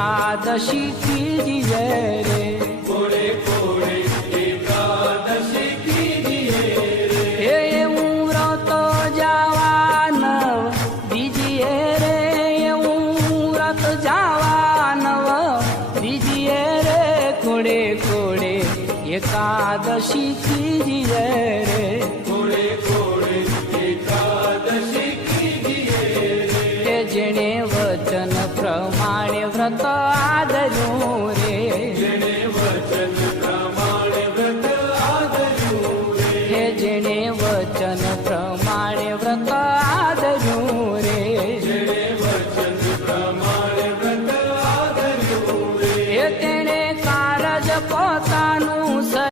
एकादशी कीजिए रे, कोड़े कोड़े एकादशी कीजिए रे, हे व्रत जावान दीजिए रे, व्रत जावान दीजिए रे, कोड़े कोड़े एकादशी कीजिए रे, कोड़े कोड़े एकादशी कीजिए रे, जेणे वचन प्रमाणे व्रत आदर्યું